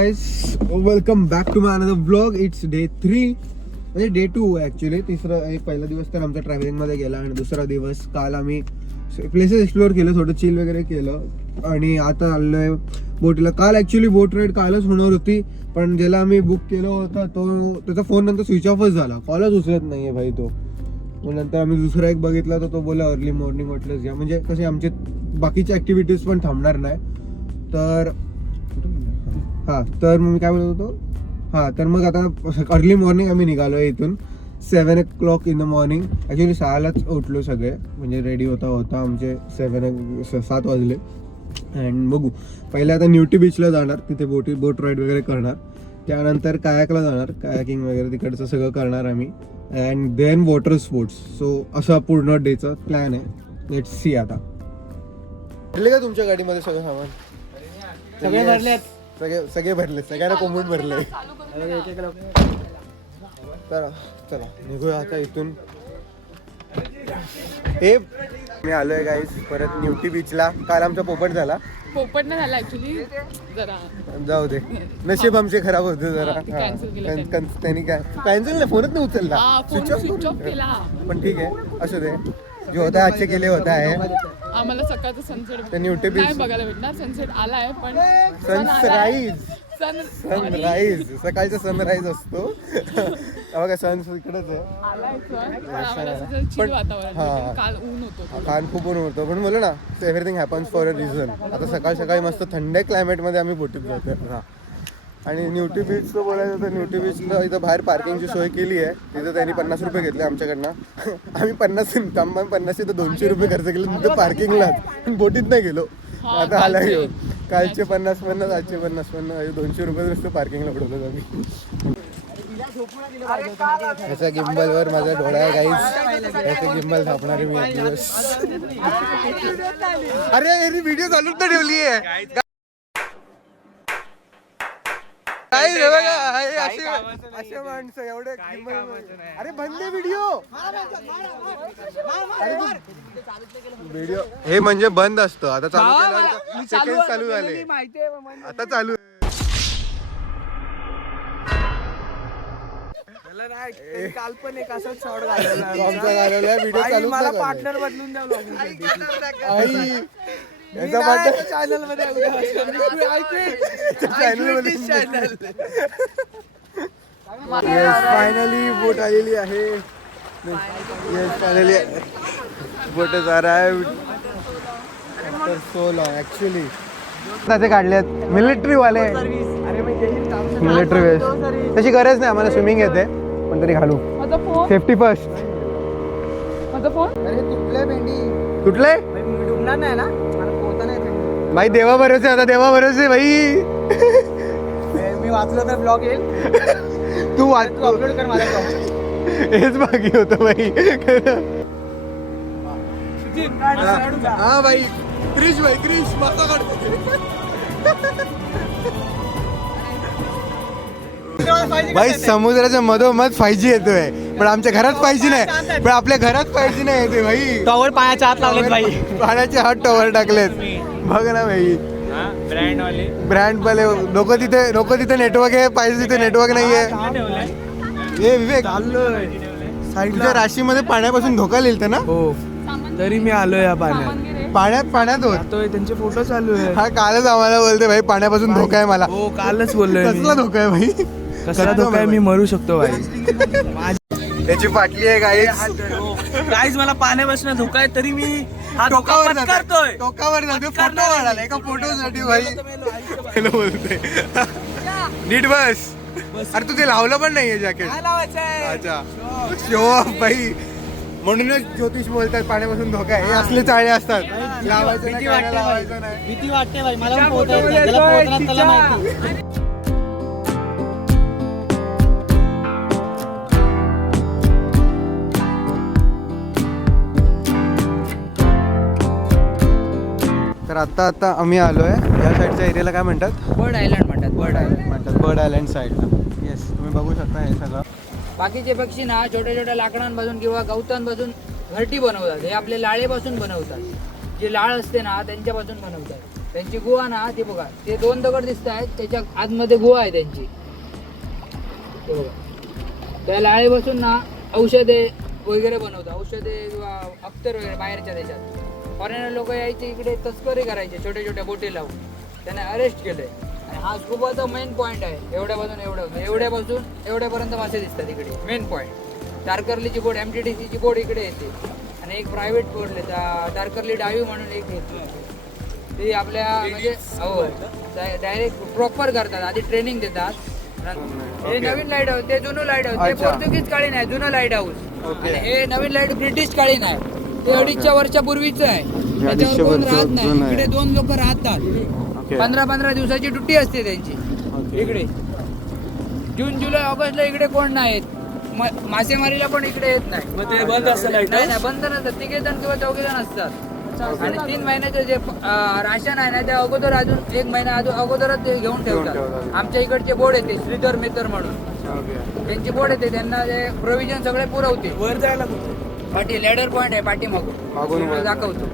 Guys, welcome back to my another blog. It's day 3 म्हणजे day 2 actually. पहिला दिवस तर आमचा ट्रॅव्हलिंगमध्ये गेला आणि दुसरा दिवस काल आम्ही प्लेसेस एक्सप्लोअर केलं, थोडं चिल वगैरे केलं आणि आता आलोय बोटीला. काल ॲक्च्युली बोट राईड कालच होणार होती, पण ज्याला आम्ही बुक केलं होतं त्याचा फोन नंतर स्विच ऑफच झाला, कॉलच उचलत नाही आहे भाई तो. मग नंतर आम्ही दुसरा एक बघितला तर तो बोला अर्ली मॉर्निंग वाटलंच घ्या, म्हणजे कसे आमचे बाकीचे ॲक्टिव्हिटीज पण थांबणार नाही. तर तर मग मी काय बोलत होतो, तर मग आता अर्ली मॉर्निंग आम्ही निघालो इथून 7 o'clock in the morning. Actually 6लाच उठलो सगळे, म्हणजे रेडी होता आमचे 7 वाजले. अँड बघू, पहिले आता न्यूटी बीचला जाणार, तिथे बोट राईड वगैरे करणार. त्यानंतर कायाकला जाणार, कायाकिंग वगैरे तिकडचं सगळं करणार आम्ही. And then water sports. So असा पूर्ण डेचा प्लॅन आहे. Let's see. आता भरले का तुमच्या गाडीमध्ये सगळं सामान? सगळे भरले, सगळे भरले, सगळ्यांना कोंबून भरले. चला निघूया आता इथून. हे मी आलोय गाईस परत न्यूटी बीचला. काल आमचा पोपट झाला ऍक्च्युली जरा जाऊ दे, नशीब आमचे खराब होते जरा. त्यांनी काय कॅन्सल नाही, फोनच नाही उचलला, स्विच ऑफ केला. पण ठीक आहे, असू दे, जो होता आजचे केले होता आहे. आम्हाला सकाळचा सनसेट न्यूटी बीच बघायला भेटणार. सनसेट आलाय पण सनराईज सकाळचा सनराईज असतो. बघा सन इकडेच आहे. काल ऊन होतो, काल खूप ऊन होतं, पण बोललो ना everything happens for a reason. आता सकाळी मस्त थंड क्लायमेटमध्ये आम्ही बोटीत जातो. आणि न्यूटी बीचचं बोलायचं तर न्यूटी बीचला इथं बाहेर पार्किंगची सोय केली आहे. तिथं त्यांनी 50 रुपये घेतले आमच्याकडनं. आम्ही 50 तर 200 रुपये खर्च केले तिथं पार्किंगलाच, बोटीत नाही गेलो. आता आला येऊ कालचे 50, आजचे 50, 200 रुपये नुसतं पार्किंगला पडवलं आम्ही. याचा गिम्बलवर माझा डोळा आहे गाईज. याचे गिम्बल थापणारे मी एक दिवस. अरे व्हिडिओ चालूच तर ठेवली आहे. असे माणसं एवढे. अरे बंद व्हिडिओ हे म्हणजे बंद असतं. आता चालू झाले, आता चालू. काल्पनिक असं शॉर्ट घालवला व्हिडिओ चालू. मला पार्टनर बदलून द्या चॅनल मध्ये. फायनली बोट आलेली आहे. Finally boat arrived after so long. Actually ते काढलेत मिलिटरी वाले, मिलिटरी वेस्ट. तशी गरज नाही, आम्हाला स्विमिंग येते, पण तरी घालू. Safety first. माझा फोन तुटले भेंडी तुटले डुबणार नाही ना, मला पोहता नाही. भाई देवा भरोसे, आता देवा भरोसे भाई. मी वाचलो तर ब्लॉग येईल. तू अपलोड कर माझा ब्लॉग. हेच बाकी होतं भाई. हा भाई क्रिश माझा काढतो भाई. समुद्राच्या मधोमध 5G येतोय, पण आमच्या घरात 5G नाही, पण आपल्या घरात 5G नाही येते भाई. टॉवर पायाच्या हात लावलेत भाई, पाण्याचे हात टॉवर टाकलेत. बघ ना भाई, ब्रँड वाले लोक तिथे नेटवर्क आहे, पाहिजे तिथे नेटवर्क नाहीये. हे विवेक साईडच्या राशीमध्ये पाण्यापासून धोका लिहिलं ना. हो, तरी मी आलोय या पाण्यात होतोय. त्यांचे फोटो चालू आहे. हा कालच आम्हाला बोलते भाई पाण्यापासून धोका आहे मला. हो, कालच बोललोय. कसला धोका आहे भाई? कसला धोका आहे? मी मरू शकतो भाई. त्याची पाटली आहे गाईज, मला पाण्यापासून धोका आहे, तरी मी हा धोका पत्करतोय. टोकावर जाते. फोटो काढायला एका फोटोसाठी भाई बोलते. नीट बस. अरे तू ते लावलं पण नाहीये जॅकेट. अच्छा, शो ऑफ भाई. म्हणूनच ज्योतिष बोलतात पाण्यापासून धोका आहे. हे असले चाळे असतात, लावायचं नाही, लावायचं नाही. भीती वाटते भाई मला. त्याला माहिती. तर आता आम्ही आलोय या साईडच्या एरियाला. काय म्हणतात? बर्ड आयलंड म्हणतात. बर्ड आयलंड साईडला. येस, तुम्ही बघू शकता हे सगळं. बाकीचे पक्षी ना छोट्या छोट्या लाकडांपासून किंवा गवतांपासून घरटी बनवतात. हे आपले लाळेपासून बनवतात. जे लाळ असते ना त्यांच्यापासून बनवतात. त्यांची गुहा ना ती बघा, ते 2 दगड दिसत आहेत, त्याच्या आतमध्ये गुहा आहे त्यांची. ते बघा, त्या लाळे बसून ना औषधे वगैरे बनवतात, औषधे किंवा अख्तर वगैरे बाहेरच्या देशात. फॉरेनर लोक यायचे इकडे तस्करी करायचे छोट्या छोट्या बोटी लावून, त्याने अरेस्ट केलंय. आणि हा स्कुबाचा मेन पॉईंट आहे. एवढ्यापासून एवढ्यापर्यंत मासे दिसतात इकडे, मेन पॉईंट. तारकर्लीची बोट, MTDCची बोट इकडे येते, आणि एक प्रायव्हेट बोट तारकर्ली डायव्ह म्हणून एक येते. ती आपल्या म्हणजे हो डायरेक्ट प्रॉपर करतात, आधी ट्रेनिंग देतात. हे नवीन लाईट हाऊस, ते जुनं लाईट हाऊस, ते पोर्तुगीज काळी नाही, जुनं लाईट हाऊस. आणि हे नवीन लाईट ब्रिटिश काळी नाही, ते 250 वर्षापूर्वीचं आहे. त्याच्यावर कोण राहत नाही. इकडे 2 लोक राहतात, 15-15 दिवसाची ड्युटी असते त्यांची इकडे. जून जुलै ऑगस्टला इकडे कोण नाहीत. मासेमारीला पण इकडे येत नाही. मग ते बंद असतं लाईट नाही नाही, बंद नसतात. 3 जण किंवा 4 जण असतात. आणि 3 महिन्याचं जे राशन आहे ना, ते अगोदर अजून 1 महिना अगोदरच ते घेऊन ठेवतात. आमच्या इकडचे बोर्ड येते श्रीधर मित्र म्हणून, त्यांची बोर्ड येते, त्यांना ते प्रोव्हिजन सगळे पुरवते. वर जायला पाठी लॅडर पॉइंट आहे, पाठी मागून दाखवतो.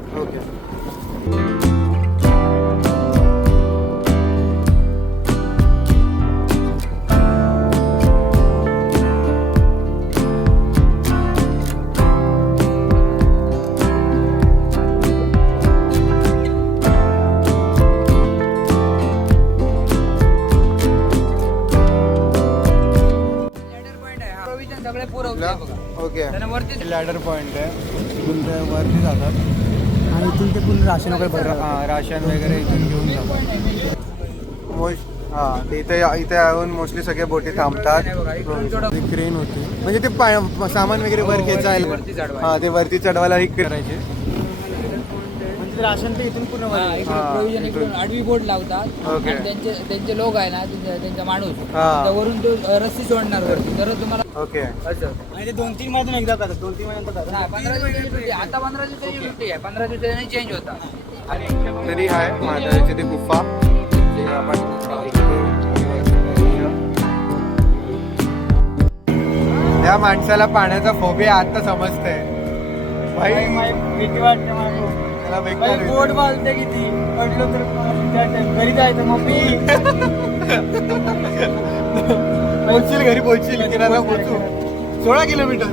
ओके, लॅडर पॉइंट आहे, इथून ते वरती जातात आणि इथून ते पुन्हा राशन वगैरे राशन वगैरे इथून घेऊन जातात. ते इथे येऊन मोस्टली सगळे बोटी थांबतात. क्रेन होती म्हणजे ते सामान वगैरे वर घ्यायचं, ते वरती चढवायला ही करायचे. राशन ते इथून पूर्ण प्रोव्हिजन इकडून आडवी बोर्ड लावतात. आणि त्यांचे लोक आहे ना, त्यांचा माणूस वरून तो रस्सी सोडणार वरती, तर तुम्हाला ओके असं. आणि 2-3 महिन्यातून एकदा करतात, 2-3 महिन्यात. 15 दिवसाची ड्युटी, आता 15 दिवसाची ड्युटी आहे, 15 दिवसांनी चेंज होता. तरी आहे म्हातारीची ती गुफा. त्या माणसाला पाण्याचा फोबिया आता समजतंय. भीती वाटते बोट बालते किती पडलो तर घरी जायचं. मम्मी पोहोचशील घरी, पोहोचशील किनारा पोहोचू. 16 किलोमीटर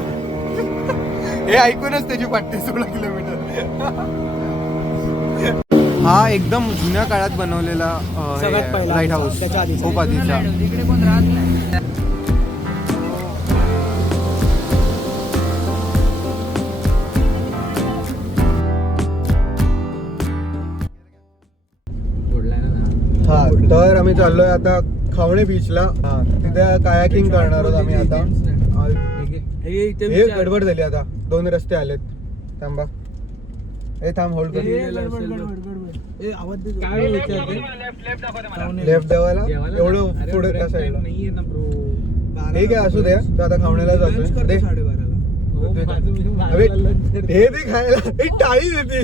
हे ऐकूनच त्याची वाटते 16 किलोमीटर. हा एकदम जुन्या काळात बनवलेला लाईट हाऊस, खूप आधीचा. इकडे कोण राहत नाही. तर आम्ही चाललोय आता खावणे बीचला. तिथे कायाकिंग करणार आहोत आम्ही आता. हे गडबड झाली आता, 2 रस्ते आलेत. थांबा, हे थांब, होल्ड कर. लेफ्ट दावायला एवढं पुढे त्या साईडला. ठीक आहे, असू द्या. तर आता खावण्याला जातोय. हे ते खायला टाळी देते.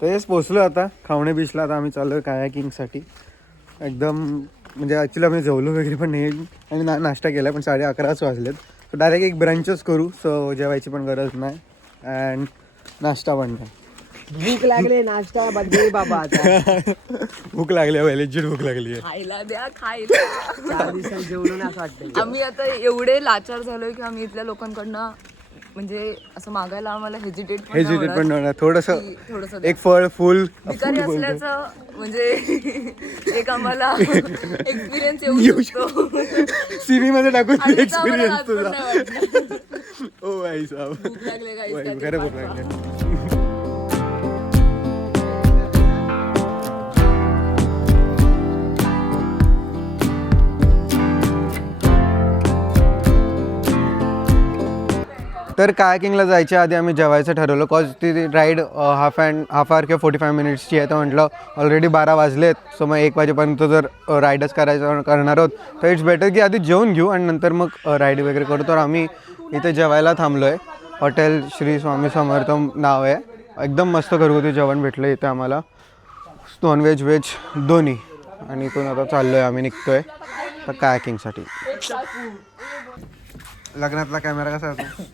तेच पोचलो आता खावणे बीचला. आता आम्ही चाललो कायाकिंगसाठी. एकदम म्हणजे ॲक्च्युली आम्ही जेवलो वगैरे पण नाही आणि नाश्ता केला, पण 11:30 वाजलेत. तर डायरेक्ट एक ब्रंचच करू. सो जेवायची पण गरज नाही अँड नाश्ता पण नाही. भूक लागले, नाश्ता बदले बाबा. भूक लागली आहे, लेजिट भूक लागली आहे. खायला द्या, खायला. 4 दिवसांनी जेवलो ना असं वाटतं. आम्ही आता एवढे लाचार झालोय की आम्ही इथल्या लोकांकडनं म्हणजे असं मागायला आम्हाला हेजिटेट पण होणार. थोडंसं एक फळ फुल भिकारी असल्याचं म्हणजे एक आम्हाला एक्सपिरियन्स येऊ शकतो. सीव्ही मध्ये टाकून आणि एक्सपिरियन्स आम्हाला तुझा. नाही वाटलं. ओ भाई साहब, भूक लागले guys, खरं भूक लागली. तर कायाकिंगला जायच्या आधी आम्ही जेवायचं ठरवलं. कॉज ती राईड हाफ आवर किंवा 45 मिनिट्सची आहे. तर म्हटलं ऑलरेडी 12 वाजलेत. सो मग 1 वाजेपर्यंत जर राईडच करणार आहोत तर इट्स बेटर की आधी जेवून घेऊ आणि नंतर मग राईड वगैरे करू. तर आम्ही इथे जेवायला थांबलो आहे. हॉटेल श्री स्वामी समर्थ नाव आहे. एकदम मस्त घरगुती जेवण भेटलं इथे आम्हाला, नॉनव्हेज व्हेज दोन्ही. आणि इथून आता चाललो आहे आम्ही, निघतो आहे तर कायाकिंगसाठी. लग्नातला कॅमेरा कसा होता?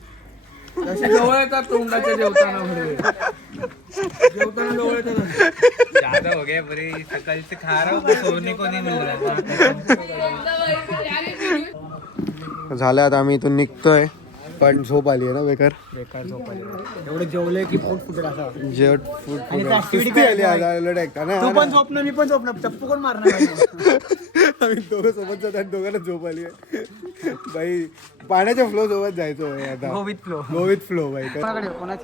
जसे जवळ येतात तोंडाच्या जेवताना पुढे. जेवताना जवळ येतात. ज्यादा हो गया बरे सकाळ से खा रहा हूँ सोने को नहीं मिल रहा. झालं आता आम्ही इथून निघतोय पण झोप आली आहे ना बेकार एवढे जेवले की पोट फुटेल असा. जेवट फूड आली आता तू पण झोपणं मी पण झोपणं चप्पू कोण मारणार. आम्ही दोघं सोबत जातो आणि दोघांना झोप आली आहे बाई. पाण्याच्या फ्लो सोबत जायचो भाई आता. गो विथ फ्लो बाई.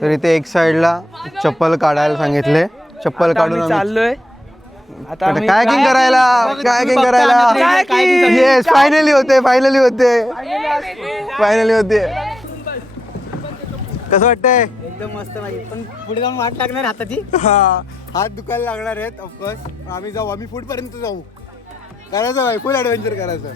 तर इथे एक साइडला चप्पल काढायला सांगितले. चप्पल काढून आम्ही चाललोय आता कायकिंग करायला. येस फायनली होते कसं वाटतंय. एकदम मस्त माहिती पण पुढे जाऊन वाट लागणार हाताची. हा हात दुखायला लागणार आहेत ऑफकोर्स. आम्ही जाऊ आम्ही फूड पर्यंत जाऊ. करायचं भाई फुल ऍडव्हेंचर करायचं.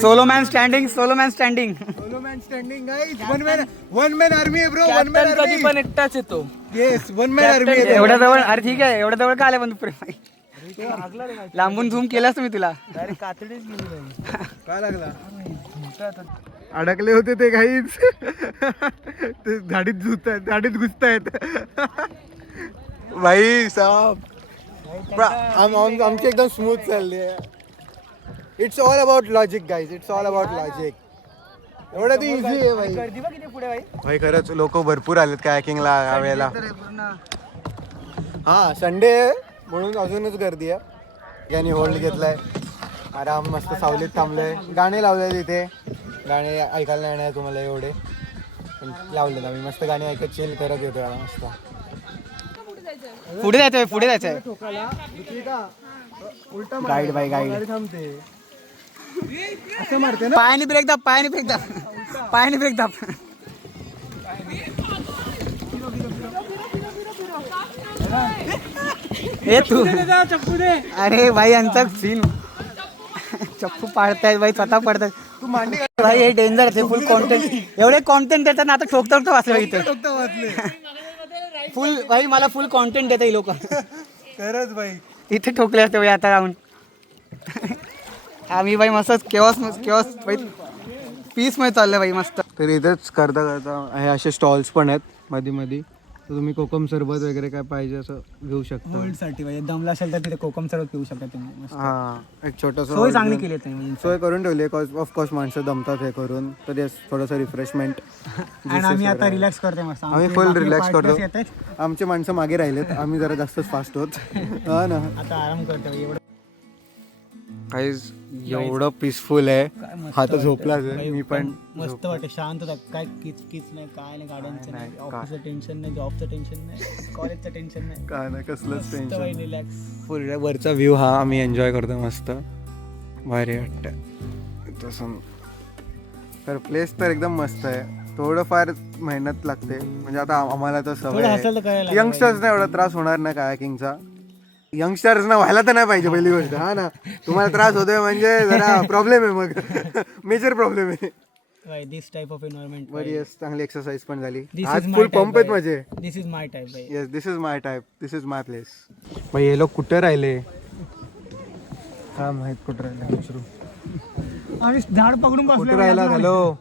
Solo man standing solo man standing guys. One man army आहे ब्रो. वन मॅन आर्मी पण एकटाच येतो. येस वन मॅन आर्मी आहे. एवढ्या जवळ अरे ठीक आहे एवढ्या जवळ का आले पण लांबून झूम केलास तुम्ही तुला. काय लागला अडकले होते ते काहीच. ते झाडीत घुसतायत भाई साहेब. आमची एकदम स्मूथ चालली आहे. It's all about logic guys. It's all about logic. एवढं ते इझी आहे भाई. भाई खरंच लोक भरपूर आलेत कायाकिंगला या वेळेला. हा संडे म्हणून अजूनच गर्दी आहे. यांनी होल्ड घेतलाय. आराम मस्त सावलीत थांबलोय. गाणे लावले तिथे. गाणे ऐकायला नाही येणार तुम्हाला एवढे पण लावलेत आम्ही. मस्त गाणे ऐकत चिल करत येतो मस्त. पुढे जायचंय. गाईड बाई गाईड थांबते असं मारते ना. पायाने ब्रेक दाब. ए तू अरे भाई यांचा सीन चप्पू पाडतायत भाई स्वतः पडतायत. तू मांडी भाई हे डेंजर आहे. फुल कॉन्टेंट एवढे कॉन्टेंट देतात ना. आता ठोकता वाचलं इथे फुल. भाई मला फुल कॉन्टेंट देतात ही लोक. खरंच भाई इथे ठोकले असते भाई आता राहून. आम्ही भाई मस्त केवस भाई पीस मध्ये चाललंय भाई मस्त. तर इथेच करता हे असे स्टॉल्स पण आहेत मध्ये. तर तुम्ही कोकम सरबत वगैरे काय पाहिजे असं घेऊ शकता. साठी भाई दमला असेल तर तिथे कोकम सरबत पिऊ शकता तुम्ही. हा एक छोटंसं सोय चांगली केली आहे. सोय करून ठेवली. ऑफकोर्स माणसं दमतात हे करून. तर येस थोडंसं रिफ्रेशमेंट. आणि आम्ही आता रिलॅक्स करतोय मस्त. आम्ही फुल रिलॅक्स करतो. आमचे माणसं मागे राहिलेत. आम्ही जरा जास्तच फास्ट होत. हा ना आता आराम करतो. एवढं काहीच एवढं पीसफुल आहे. हा तर झोपलाच आहे. मी पण मस्त वाटतं. शांत होता. काय किच नाही काय नाही. गार्डनचं नाही. ऑफिसचं टेन्शन नाही. जॉबचं टेन्शन नाही. कॉलेजचं टेन्शन नाही. काय नाही कसलंच टेन्शन. रिलॅक्स फुल वरचा व्ह्यू हा आम्ही एन्जॉय करतो. मस्त भारी वाटतं तसं. तर प्लेस तर एकदम मस्त आहे. थोडंफार मेहनत लागते म्हणजे आता आम्हाला तर सवय. यंगस्टर्सना एवढा त्रास होणार नाही कायाकिंगचा. यंगस्टर्सना व्हायला तर नाही पाहिजे पहिली गोष्ट. हा ना तुम्हाला त्रास होतोय म्हणजे जरा प्रॉब्लेम आहे. मग मेजर प्रॉब्लेम आहे. This type of environment. But yes चांगली एक्सरसाइज पण झाली. आज फुल पंप आहेत माझे. This is my type. Yes this is my type. This is my place. भाई हे लोक कुठे राहिले काय माहित. कुठे राहिले विचारू. आम्ही झाड पकडून कुठे राहिला. Hello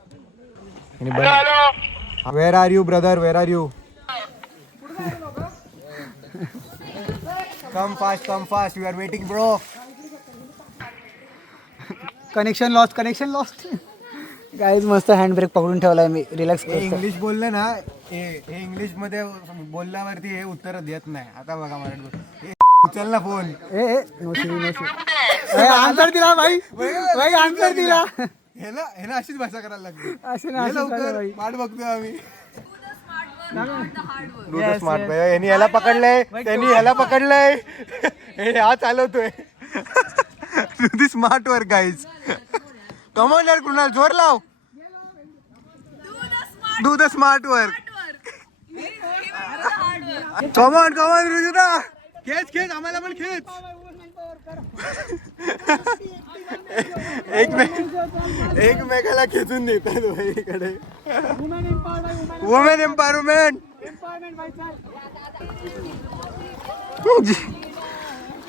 where are you brother. Where are you. Come fast. We are waiting, bro. Connection lost. Guys मस्त हँड ब्रेक पकडून ठेवलाय मी. रिलॅक्स हे इंग्लिश बोलले ना. हे इंग्लिश मध्ये बोलल्यावरती हे उत्तर देत नाही. आता बघा मराठी उचल ना फोन. आन्सर दिला भाई. आन्सर दिला. ह्याला अशीच भाषा करायला लागते. असे लवकर वाट बघतोय आम्ही. स्मार्ट भाई यांनी ह्याला पकडलंय. त्यांनी ह्याला पकडलंय. हे हा चालवतोय. Smart work guys. कमॉन यार कुणाल जोर लाव. Do the smart work. Come on रुजुना खेच आम्हाला पण खेच. एकमेकाला खेचून देतात भाई इकडे. Women empowerment.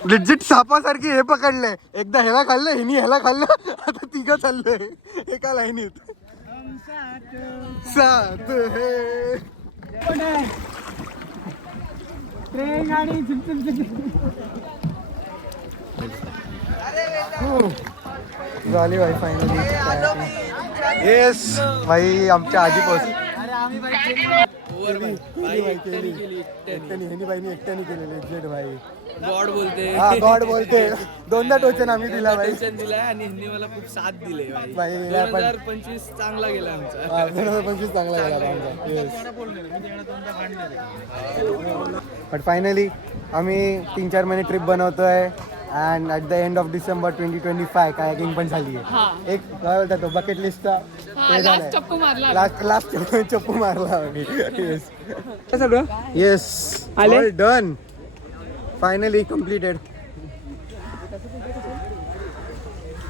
लिजिट सापासारखी हे पकडलंय. एकदा ह्याला खाल्लं, हिनी ह्याला खाल्लं, आता तिघं चाललंय एका लाईनीत. साथ है. ट्रेन गाडी झाली भाई फायनली. येस भाई आमच्या आधी पोहोच. एकट्याने केलेले जेड भाई. गॉड बोलते हा गॉड बोलते. दोनदा टोचन आम्ही दिला भाई. दिलाय आणि हिंदी मला खूप साथ दिले भाई 2025 चांगला गेला आमचा. 2025 चांगला गेला बट फायनली आम्ही 3-4 महिने ट्रिप बनवतोय. And at the end of December 2025 kayaking पण झाली आहे. एक काय बोलतात तो बकेट लिस्टचा ते झालंय. लास्ट चप्पू मारला आम्ही. Yes all done. Finally completed.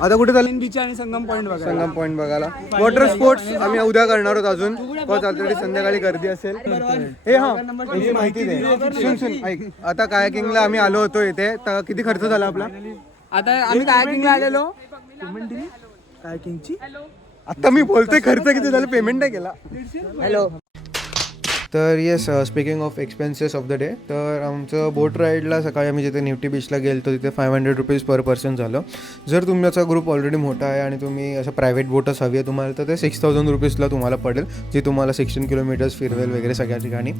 आता कुठे चालेल? बीच आणि संगम पॉईंट बघा. संगम पॉईंट बघायला. वॉटर स्पोर्ट्स आम्ही उद्या करणार आहोत अजून. बिकॉज ऑलरेडी संध्याकाळी गर्दी असेल. हे हा याची माहिती दे. सुन ऐक. आता कायाकिंगला आम्ही आलो होतो इथे, तर किती खर्च झाला आपला? आता आम्ही कायाकिंगला आलेलो. पेमेंट दिली कायाकिंगची. आता मी बोलतोय खर्च किती झाला, पेमेंट नाही केला. हॅलो. तर yes speaking of expenses of the day, तर आमचं बोट राईडला सकाळी आम्ही जिथे निफ्टी बीचला गेलो तिथे 500 रुपीज पर पर्सन झालं. जर तुमचा ग्रुप ऑलरेडी मोठा आहे आणि तुम्ही असं प्रायव्हेट बोटच हवी आहे तुम्हाला, तर ते 6000 रुपीजला तुम्हाला पडेल, जी तुम्हाला 16 किलोमीटर्स फिरवेल वगैरे सगळ्या ठिकाणी.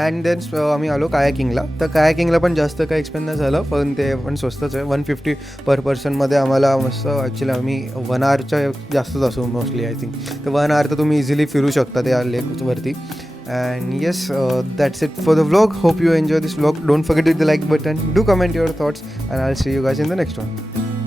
अँड देन आम्ही आलो कायाकिंगला. तर कायाकिंगला पण जास्त काही एक्सपेन्स नाही झालं, पण ते पण स्वस्तच आहे. 150 पर पर्सनमध्ये आम्हाला मस्त. ॲक्च्युली आम्ही 1 आवरच्या जास्तच असू मोस्टली आय थिंक. तर 1 आवर तर तुम्ही इझिली फिरू शकता त्या लेकवरती. And yes, that's it for the vlog. Hope you enjoy this vlog. Don't forget to hit the like button. Do comment your thoughts and I'll see you guys in the next one.